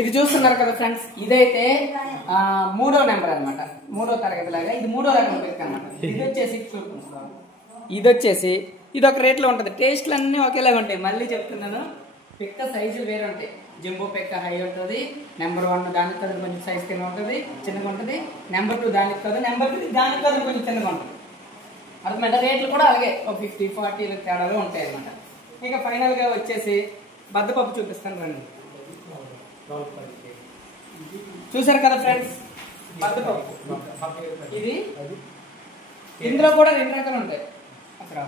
ఇది చూస్తున్నారు కదా ఫ్రెండ్స్, ఇదైతే 3వ నెంబర్ అనమాట, 3వ తరగతి లాగా. ఇది 3వ రకం పిక్క అనమాట. ఇది వచ్చేసి ఇది ఒక రేట్లో ఉంటుంది. టేస్ట్లు అన్నీ ఒకేలాగా ఉంటాయి. మళ్ళీ చెప్తున్నాను, పిక్క సైజులు వేరే ఉంటాయి. జంబో పిక్క హై ఉంటుంది, నెంబర్ 1 దానికి కదా కొంచెం సైజ్ కింద ఉంటుంది, చిన్నగా ఉంటుంది. నెంబర్ 2 దానికి కదా, నెంబర్ 3 దానికి కదా కొంచెం చిన్నగా ఉంటుంది. అర్థమైనా? రేట్లు కూడా అలాగే ఒక 50-40 తేడాలు ఉంటాయి అనమాట. ఇక ఫైనల్ గా వచ్చేసి బద్దపప్పు చూపిస్తాను రండి. చూసారు కదా ఫ్రెండ్స్, బద్దపప్పు ఇది. ఇందులో కూడా 2 రకాలు ఉంటాయి అక్కడ.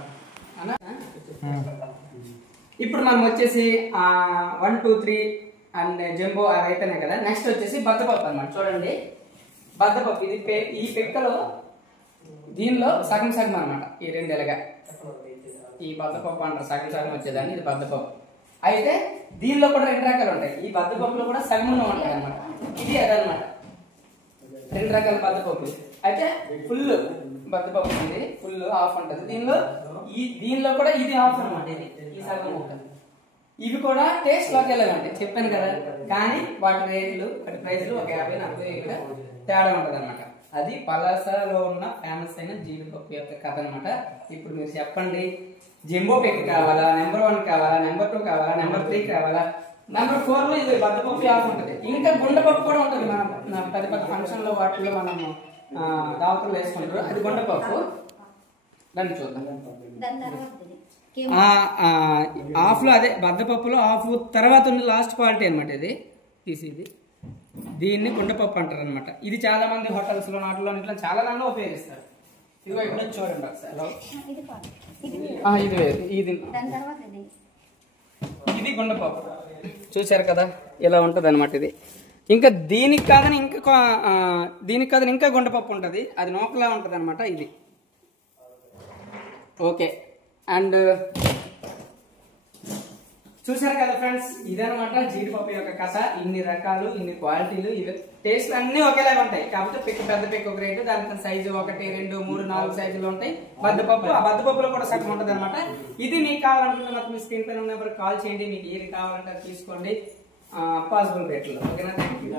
ఇప్పుడు మనం వచ్చేసి 1, 2, 3 అండ్ జంబో అవి అయిపోయినాయి కదా. నెక్స్ట్ వచ్చేసి బద్దపప్పు అనమాట. చూడండి, బద్దపప్పు ఇది ఈ పిక్కలో దీనిలో సగం సగం అనమాట. ఈ 2 ఎలాగా ఈ బద్దపప్పు అంటారు, సగం సగం వచ్చేదాన్ని. ఇది బద్దపప్పు. అయితే దీనిలో కూడా 2 రకాలు ఉంటాయి. ఈ బద్దపప్పులో కూడా సగంలో ఉంటాయి అనమాట. ఇది అదనమాట, 2 రకాల బద్దపప్పు. అయితే ఫుల్ బద్దపప్పు ఉంది, ఫుల్ హాఫ్ ఉంటుంది. దీనిలో కూడా ఇది హాఫ్ అనమాట. ఇది ఈ సగం ఉంటుంది. ఇవి కూడా టేస్ట్ ఒకేలాగా ఉంటాయి, చెప్పాను కదా. కానీ వాటి రేట్లు, వాటి ప్రైస్లు ఒక 50-40 ఇక్కడ తేడా ఉంటుంది అనమాట. అది పలాసలో ఉన్న ఫేమస్ అయిన జీడిపప్పు యొక్క కథ అనమాట. ఇప్పుడు మీరు చెప్పండి, జంబో పిక్ కావాలా, నెంబర్ 1 కావాలా, నెంబర్ 2 కావాలా, నెంబర్ 3 కావాలా? నెంబర్ 4 లో ఇది బద్దపప్పు ఆఫ్ ఉంటుంది. ఇంకా గుండెపప్పు కూడా ఉంటుంది. మనం పెద్ద పెద్ద ఫంక్షన్ లో వాటిలో మనము దావతులు వేసుకుంటారు, అది గుండెపప్పు. దాన్ని చూద్దాం. ఆఫ్ లో అదే బద్దపప్పులో ఆఫ్ తర్వాత ఉన్న లాస్ట్ క్వాలిటీ అనమాట. ఇది తీసేది, దీన్ని గుండెపప్పు అంటారు అనమాట. ఇది చాలా మంది హోటల్స్ లో, నాటిలో ఇట్లా చాలా దానిలో ఉపయోగిస్తారు. ఇదిగో ఇక్కడ చూడండి ఒకసారి. ఇది గుండెపప్పు చూసారు కదా, ఇలా ఉంటుంది అనమాట. ఇది ఇంకా దీనికి కాదని ఇంకా గుండెపప్పు ఉంటుంది, అది నూకలా ఉంటుంది అనమాట. ఇది ఓకే. అండ్ చూసారు కదా ఫ్రెండ్స్, ఇదనమాట జీడిపప్పు యొక్క కథ. ఇన్ని రకాలు, ఇన్ని క్వాలిటీలు, ఇవి టేస్ట్ అన్ని ఒకేలాగా ఉంటాయి. కాకపోతే పెద్ద పిక్ ఒక రేటు, దానికి సైజు 1, 2, 3, 4 సైజులు ఉంటాయి. బద్దపప్పు, ఆ బద్దపప్పులో కూడా సగం ఉంటుంది అనమాట. ఇది మీకు కావాలనుకుంటే మాత్రం మీ స్క్రీన్ పైన నెంబర్ కాల్ చేయండి. మీకు ఏది కావాలంటే తీసుకోండి, పాసిబుల్ రేట్లో. ఓకేనా? Thank you.